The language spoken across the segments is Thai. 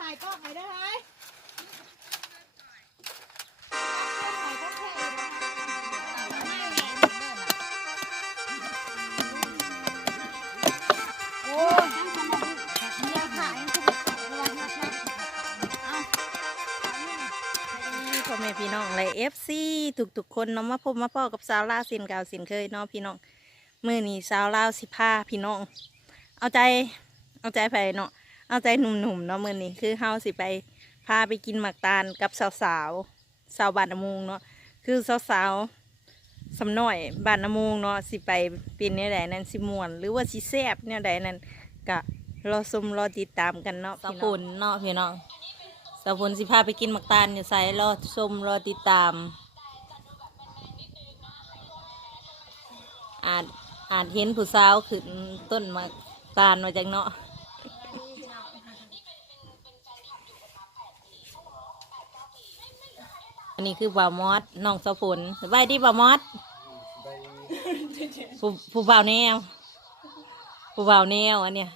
ถ่ายกล้องไหนอยได้ไหมถ่ายกล้องแค่เองโอ้ยมีอาขายวังนะคะเอาพ่อแม่พี่น้องเลยเอฟซีทุกๆคนเน้องมาพบมาพ่อกับสาวลาวสินเก่าสินเคยเน้องพี่น้องมือนี้สาวลาวสิพาพี่น้อง เอาใจเอาใจไปเนาะ เอาใจหนุ่มๆเนาะมือนี้คือเฮาสิไปพาไปกินหมักตาลกับสาวๆสาวบ้านนมุงเนาะคือสาวๆสำน้อยบ้านนมุงเนาะสิไปเป็นเนี่ยใดนั้นสิมวน หรือว่าสิแซบเนี่ยใดนั้นก็รอชมรอติดตามกันเนาะพี่น้องเนาะพี่น้องสาวพลสิพาไปกินหมักตาลอยู่ใส่รอชมรอติดตาม อาจอาจเห็นผู้สาวขึ้นต้นหมักตาลมาจากเนาะ อันนี้คือบ่าวมอสน้องสาวพลสบายดีบ่าวมอสผู้ผู้บ่าวแนวผู้บ่าวแนวอันเนี้ย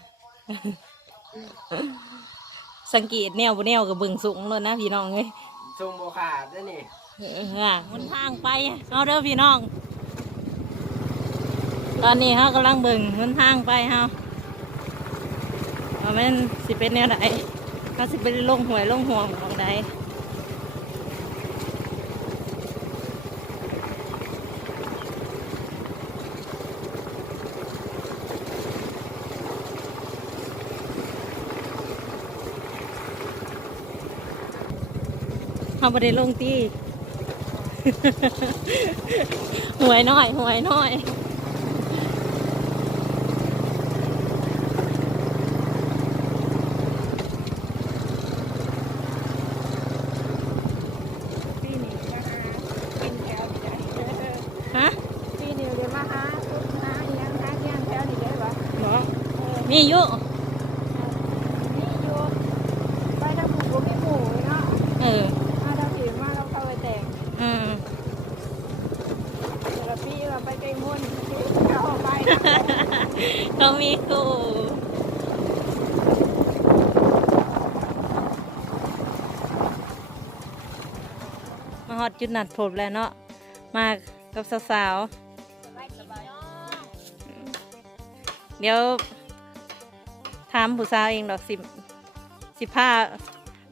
สังเกตแนวบ่แนวกับเบิ่งสูงเลยนะพี่น้องเอ้ยทรงโบขาดด้วยนี่เอออะมันทางไปเอาเด้อพี่น้อง ตอนนี้เขากำลังเบิ่งมันทางไปเฮาว่าแมันสิเป็นแนวไหนเขาสิเป็นลงหวยลงห่วงของใด เขาไม่ได้ลงตีหวยน้อยหวยน้อย ปีนี้มาหากินแถวนี่ได้ ฮะ ปีนี้เดี๋ยวมาหาหาอีหยังหาเที่ยงแถวนี่ได้ปะ เนาะมีอยู่ นี่อยู่ไปทางหมู่ก็มีหมู่เนาะ เออ มาทางผิวมาเราเข้าไปแต่ง อืม เดี๋ยวเราพี่เราไปไกล มุ่นเราออกไปเขามีกูมาฮอดจุดนัดผมแล้วเนาะ มากับสาวๆ เดี๋ยวถามผู้สาวเองดอกสิสิพา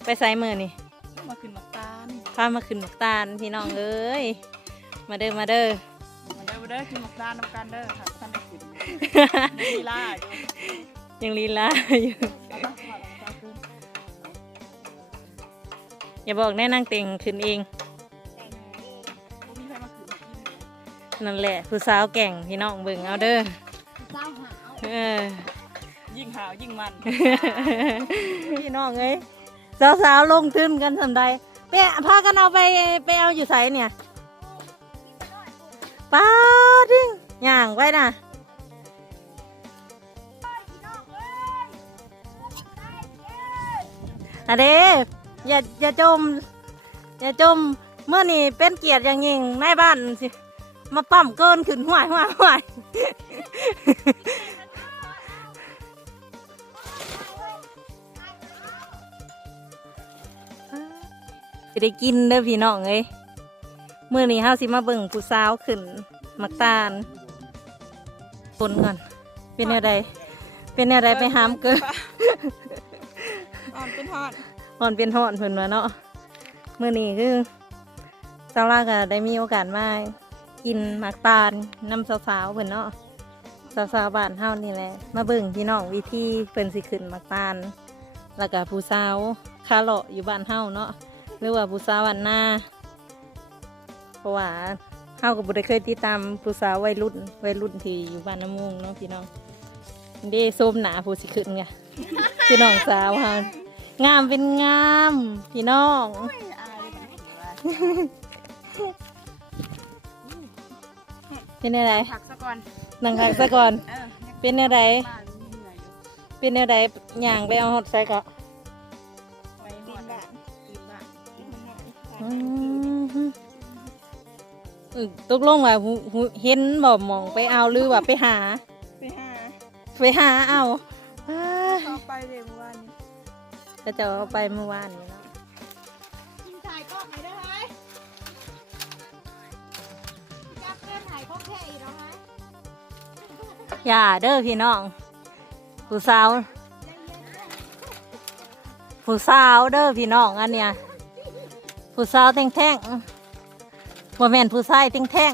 ไปใส่มือนี่มาขึ้นมาตาลพามาขึ้นหมกตาลพี่น้องเอ้ย มาเด้อมาเด้อมา เด้อมาเด้อขึ้นมาตาลน้ำกันเด้อค่ะท่านได้ขึ้นมีล่าอยู่ยังลีลาอยู่ อย่าบอกแน่นางเต็งขึ้นเองมีใครมาขึ้นนั่นแหละ ผู้สาวแก่งพี่น้องเบิ่งเอาเด้อเจ้าหาวเออ ยิ่งหาวยิ่งมัน พี่น้องเอ้ยสาวๆลงทุนกันสำใดไปพากันเอาไปไปเอาอยู่ไสเนี่ย ป้าดิ้งย่างไว้นะอะเด้อย่าอย่าจม อย่าจมเมื่อนี่เป็นเกียรติอย่างยิ่งในบ้านสิ มาปั๊มเกินขึ้นห่วยห่วยห่วยจะได้กินเด้อพี่น้องเอ้ย มื่อนี้เฮาสิมาเบิ่งผู้สาวขึ้นมักตาลคนก่อนเป็นอะไรเป็นอะไรไปหามเกินอ่อนเป็นทอดหอนเป็นหอนเพิ่นว่าเนาะมื้อนี้คือสาวลาก็ได้มีโอกาสมากินหมากตาลนำสาวๆเพิ่นเนาะสาวๆบ้านเฮานี่แหละมาเบิ่งพี่น้องวิธีเพิ่นสิขึ้นหมากตาลแล้วก็ผู้สาวคาเลาะอยู่บ้านเฮาเนาะหรือว่าผู้สาววันหน้า เพราะว่าเฮาก็บ่ได้เคยติดตามผู้สาววัยรุ่นวัยรุ่นที่อยู่บ้านน้ำมุงเนาะพี่น้องเด้ส้มหนาผู้สิขึ้นไงพี่น้องสาวเฮางามเป็นงามพี่น้องเป็นอะไรผักซะก่อนนังคักซะก่อนเออเป็นอะไรบ้านมีเหนื่อยอยู่เป็นอะไรย่างไปเอาฮอดใส่ก็ไปตีนบ้านตีนบ้านตีนบ้านอืมอืม ตกลงว่าหูหูเห็นบ่มองไปเอาหรือว่าไปหา ไปหาไปหาเอาอ้าเข้าไปเลยเมื่อวานนี้ก็จะเอาไปเมื่อวานนี้เนาะกินถ่ายกล้องไหนได้ไหมจับเพื่อนถ่ายกล้องแค่อีกแล้วไหมอย่าเด้อพี่น้อง ผู้สาว ผู้สาวเด้อพี่น้องอันเนี้ยผู้สาวแท่งแท่งๆบ่แม่นผู้ชายแท่งแท่ง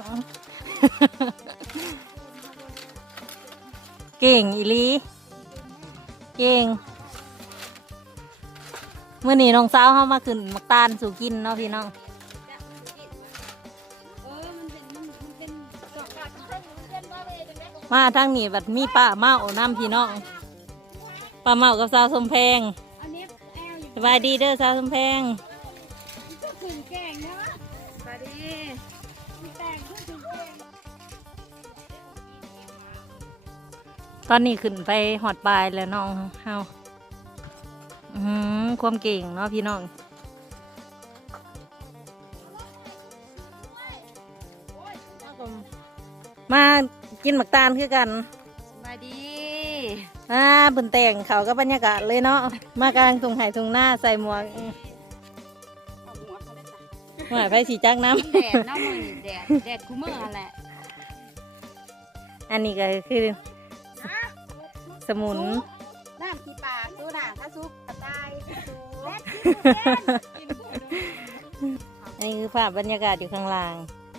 เก่งอีลีเก่งเมื่อนี้น้องสาวเขามาขึ้นมักตาลสู่กินเนาะพี่น้องเออมันเป็นมันมันเป็นดอกกาดเส้นเส้นว่าเลยจังได๋มาทางนี้บัดมีป้าเมาน้ำพี่น้องป้าเมากับสาวสมแพงสบายดีเด้อสาวสมแพง ตอนนี้ขึ้นไปหอดปลายแล้วน้องเฮาอือหือความเก่งเนาะพี่น้องมากินหมักตาลคือกันสวัสดีอ่าบุญแต่งเขาก็บรรยากาศเลยเนาะมากลางตรงไหตรงหน้าใส่หมวกอื้อเอาหัวเขาได้จ้ะหมวกไปสีจักน้แดดเน้ำมือนี่แดดแดดคูเมอร์แหละำอันนี้ก็คือ สมุน น้ำขี้ปากสู้ด่างถ้าซุปกระต่ายสู้อันนี้คือภาพบรรยากาศอยู่ข้างล่าง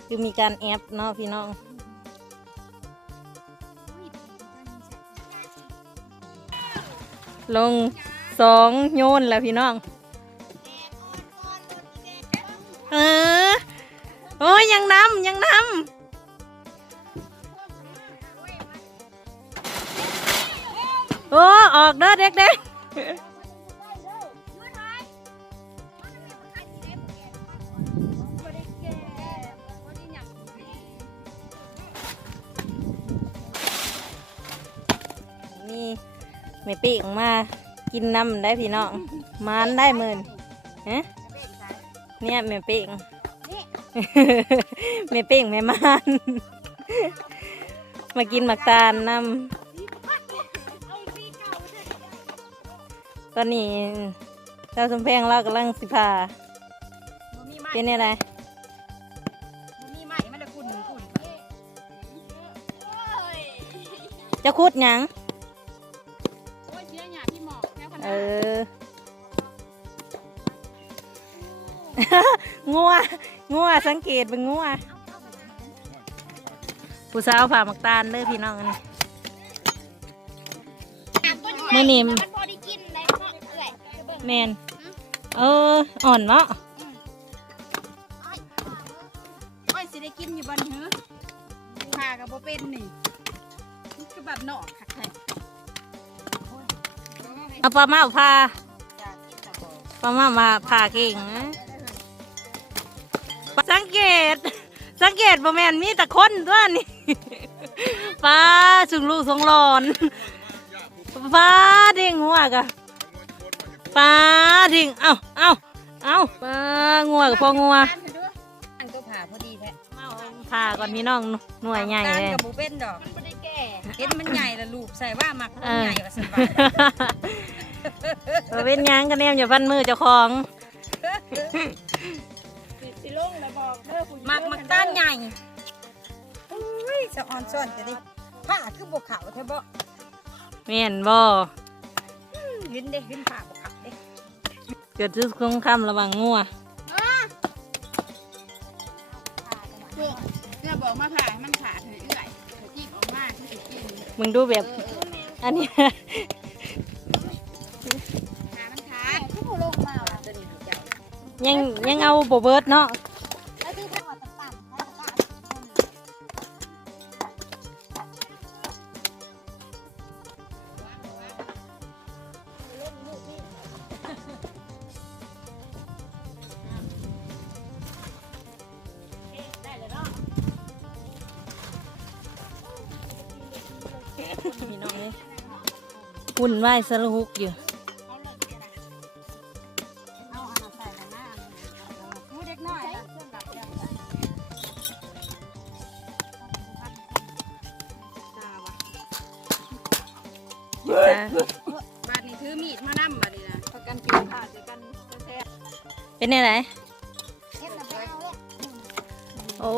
คือมีการแอปเนาะพี่น้อง ลงสองโยนแล้วพี่น้อง ไม่ปีกมากินน้ำได้พี่น้องมานได้หมื่นฮะเนี่ยแม่เป้งแม่เป้งแม่มาน มากินหมักตาลนำตอนนี้เจ้าสมแพงเรากำลังสิพาเป็นอะไรมีไหมมันจะกุ่นกุ่นจะคุดหยัง อกแค่ขเอนาดองัว งัว สังเกตเป็นงัว ผู้สาวผ่าหมักตาลเด้อพี่น้องอันนี้ มื่อนี้ มันพอได้กินได้เนาะเอื่อยแมนเออ อ่อนเนาะโอ้ยสิได้กินอยู่บนหื้อผ่ากับโบเป็นนี่นี่คือแบบหนอกค่ะใคร เอาปลาเมาพาอยากกินแต่บอกปลาเมามาพาเก่งนะสังเกต สังเกตบ่แมนมีแต่คนตัวนี่ปลาสุงลูกสงหลอนปลาดิ่งหัวกะปลาดิ่งเอ้าเอ้าเอ้าปลางัวกับพองัวอันตัวผ่าพอดีแท้เมาพาก่อนพี่น้องหน่วยใหญ่เลยกับโบ เป็นดอกมันไม่ได้แก่เห็นมันใหญ่ละลูกใส่ว่ามักเอมันอใหญ่กว่าสบายบ่เป็นหยังกันแนมอย่าพันมือเจ้าของ สิลงแล้วบอกเด้อมักมักต้านใหญ่โอ้ยสะออนซ่อนจะได้ผ้าคือบกขาวแท้บ่แม่นบ่เห็นเด้เห็นผ้าบกขาวเด้เกิดซื้อคงคำระหวังงัวเนี่ยบอกมาผ่าให้มันขาดให้เอื่อยจีบออก มาที่สิกินมึงดูแบบ อันนี้ขามันขาดคือบ่ลงมาว่ะตัวนี้เจ้ายังยังเอาโบเบิร์ดเนาะ หุ่นไหวายสลุกอยู่เอาอันนั้นใส่กันหน้าหมูเด็กน้อยนะสำหรับเจ้าตาวะจ้ะบาดนี้ถือมีดมานั่มบาดนี้นะปกกันกินค่ะเจอกันแท้เป็นไงไหนเฮ็ดกับแม่เอาเลยโอ้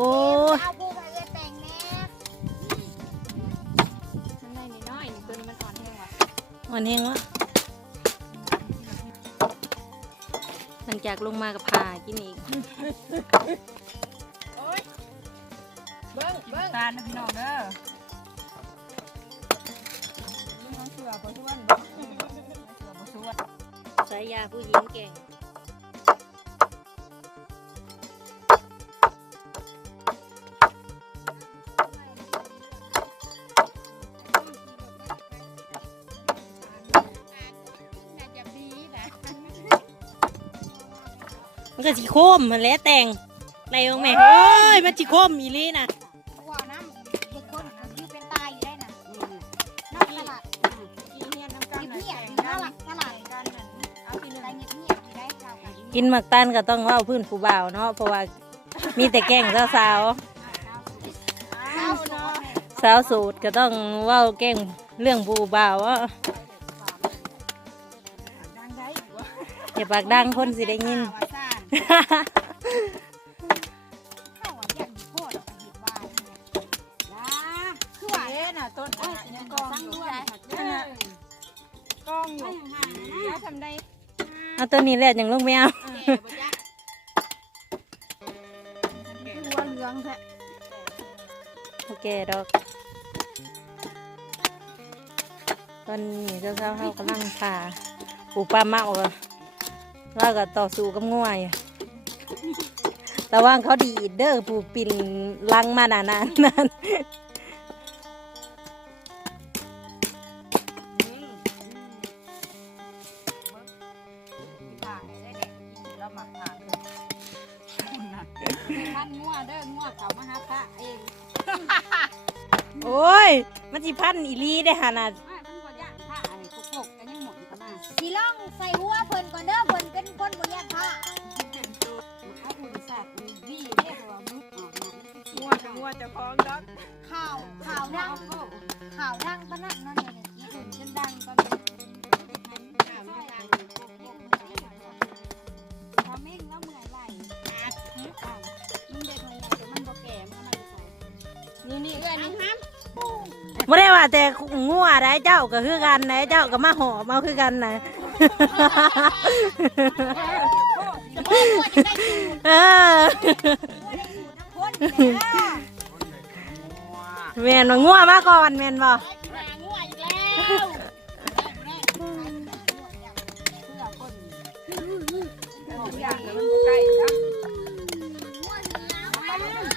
วันเฮงวะหลังจากลงมากับพากินอีกโอ้ยเบิ้งเบิ้งตาลนะพี่น้องเด้อน้องเสือบ่ชวนเสือบ่ชวนสายยาผู้หญิงเก่ง มันก็สิโคมมันแหล้วแต่งไรของแม่โอ้ยมันสิโคมอีหลีนะว่าน้ำเด็กคนที่เป็นตายอยู่ได้น่ะนอกตลาดกีเฮียนน้ำกันเงียบแต่งๆตกันลาดตลาดกันนั่นเอาทีหนึงตายเงียบๆอยู่ได้เรากันกินหมักตันก็ต้องเว่าพื้นผู้บ่าวเนาะเพราะว่ามีแต่แก่งสาวเอาเนาะๆสาวสูตรก็ต้องเว่าแก่งเรื่องผู้บ่าวว่าดังได้อีกวะอย่าปากดังคนสิได้ยิน เข้าว่าอยากมีโคตรเห็นว่านะคือว่าเอ๊ะน่ะต้นอะยังกองอยู่นั่นน่ะกองอยู่แล้วทำได้เอาตัวนี้แหละอย่างลูกแมวคือว่เหลืองแท้โอเคดอกตอนนี้เจ้าสาเขากำลังผ่าปลูกปลาเมาก็เราก็ต่อสู้กับง่วย แต่ว่างเขาดีเด้อผูปินลังมานานานนั่นผ่าได้แหละเราหมักผ่าเลยท่านงัวเด้องัวเขามหาพระเองโอ้ย มันสิพันอีลีได้ขนาด จะคล้องดังข่าวข่าวดังก็ข่าวดังปะนั่นนั่นเนี่ยอีอื่นจนดังตอนนี้ข่าวไม่ดังทำเองแล้วเมื่อยไหลมึงเด็กมันยังแต่มันบ่แก่มันอะไรใส่นี่นี่เอ้ยนี่ห้ามไม่ได้ว่าแต่งัวได้เจ้าก็คือกันได้เจ้าก็มาหอมเอาคือกันนะเออคนนี่ แหละแมนว่างัวมาก่อนแมนบ่หางัวอีกแล้วของอย่างแล้วมันบ่ใกล้ครับอันเมนบ่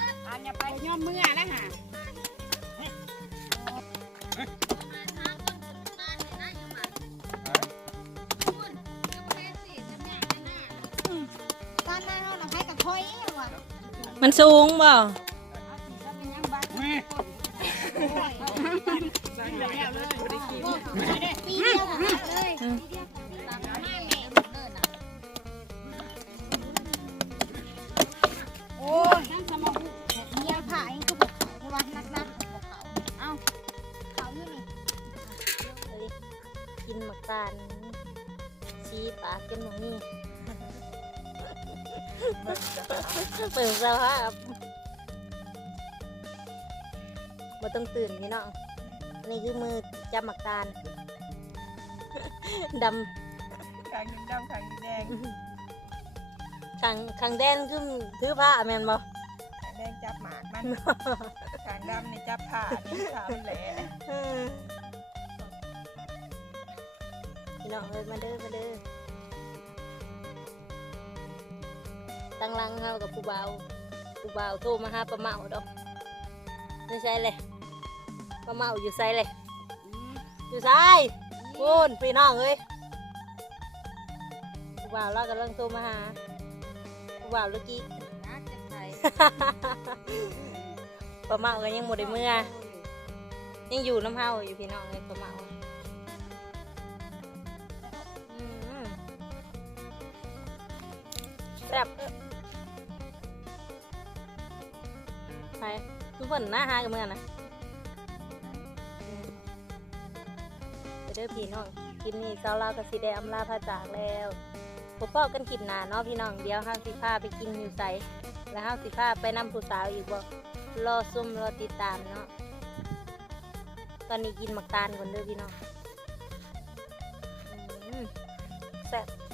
มันสูงบ่ ปีเดียวเลยโอ้ยเมียผ่าเองก็บอกเขาเพราะว่านักนักบอกเขาเอ้าเขาอยู่นี่กินหมักตาลชีปากกันหมองนี่เปิดสภาพ บ่ต้องตื่นพี่น้องอันนี่คือมือจับหมักตาลดำขางหนึ่งดำขางหนึ่งแดงขังขังแดนคือถือผ้าแมนบ่ ขางแดงจับหมากมันขางดำนี่จับผ่านี่ขาวแหล่พี่น้องเอ้ยมาเด้อมาเด้อตั้งหลังเฮากับผู้บ่าวผู้บ่าวโทรมาหาป้าเมาดอกไม่ใช่เลย ป้าเมาอยู่ไสเลย อยู่ไสพูนพี่น้องเอ้ยผู้บ่าวเรากำลังโทรมาหาผู้บ่าวเมื่อกี้นักจะใส่ป้าเมาก็ยังหมดได้เมื่อยังอยู่น้ำเฮาอยู่พี่น้องเลยป้าเมาอืมแซ่บเด้อไปทุกคนหน้าหากันเมื่อนะ เด้อพี่น้องลิปนี้เจ้าเราก็สิได้อำลาพระจากแล้วพบพ่อกันคลิปหน้าเนาะพี่น้องเดี๋ยวห้าสิพาไปกินอยู่ไสแล้วห้าสิพาไปนำผู้สาวอีกบ่รอซุ่มรอติดตามเนาะตอนนี้กินหมักตาลก่อนเด้อพี่น้องแซ่บ